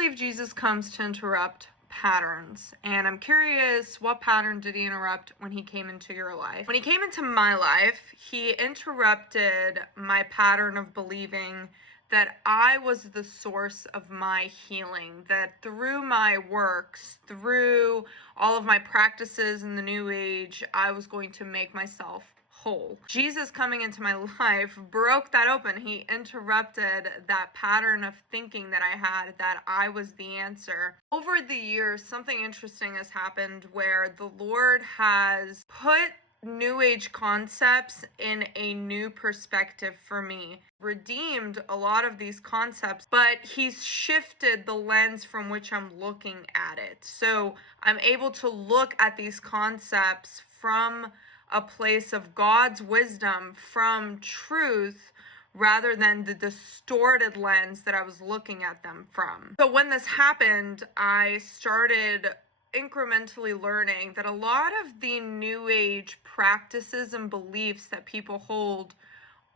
believe Jesus comes to interrupt patterns, and I'm curious, what pattern did he interrupt when he came into your life? When he came into my life, he interrupted my pattern of believing that I was the source of my healing, that through my works, through all of my practices in the New Age, I was going to make myself whole. Jesus coming into my life broke that open. He interrupted that pattern of thinking that I had, that I was the answer. Over the years, something interesting has happened where the Lord has put New Age concepts in a new perspective for me, redeemed a lot of these concepts, but he's shifted the lens from which I'm looking at it. So I'm able to look at these concepts from a place of God's wisdom, from truth, rather than the distorted lens that I was looking at them from. So when this happened, I started incrementally learning that a lot of the New Age practices and beliefs that people hold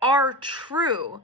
are true,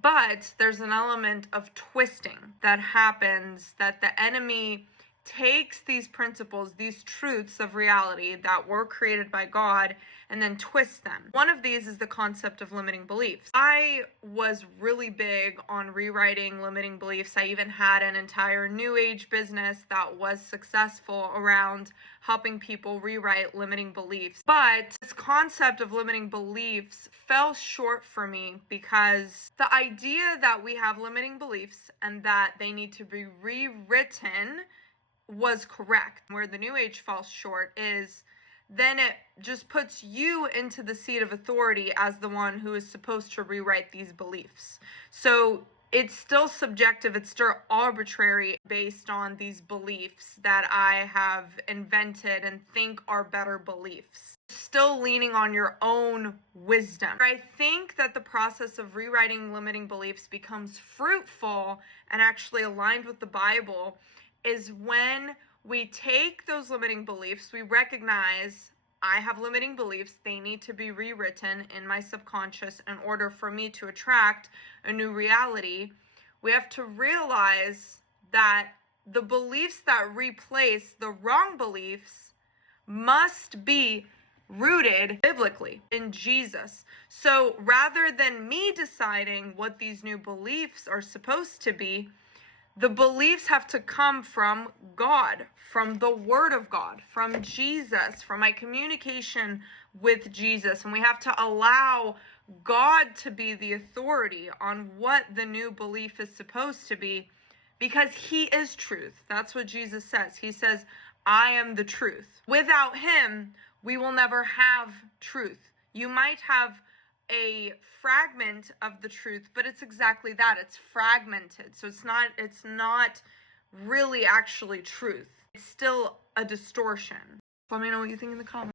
but there's an element of twisting that happens, that the enemy takes these principles, these truths of reality that were created by God, and then twists them. One of these is the concept of limiting beliefs. I was really big on rewriting limiting beliefs. I even had an entire New Age business that was successful around helping people rewrite limiting beliefs. But this concept of limiting beliefs fell short for me, because the idea that we have limiting beliefs and that they need to be rewritten was correct. Where the New Age falls short is then it just puts you into the seat of authority as the one who is supposed to rewrite these beliefs. So it's still subjective, it's still arbitrary based on these beliefs that I have invented and think are better beliefs. Still leaning on your own wisdom. I think that the process of rewriting limiting beliefs becomes fruitful and actually aligned with the Bible is when we take those limiting beliefs, we recognize I have limiting beliefs, they need to be rewritten in my subconscious in order for me to attract a new reality. We have to realize that the beliefs that replace the wrong beliefs must be rooted biblically in Jesus. So rather than me deciding what these new beliefs are supposed to be, the beliefs have to come from God, from the Word of God, from Jesus, from my communication with Jesus. And we have to allow God to be the authority on what the new belief is supposed to be, because He is truth. That's what Jesus says. He says, I am the truth. Without Him, we will never have truth. You might have a fragment of the truth, but it's exactly that. It's fragmented. So it's not really actually truth. It's still a distortion. Let me know what you think in the comments.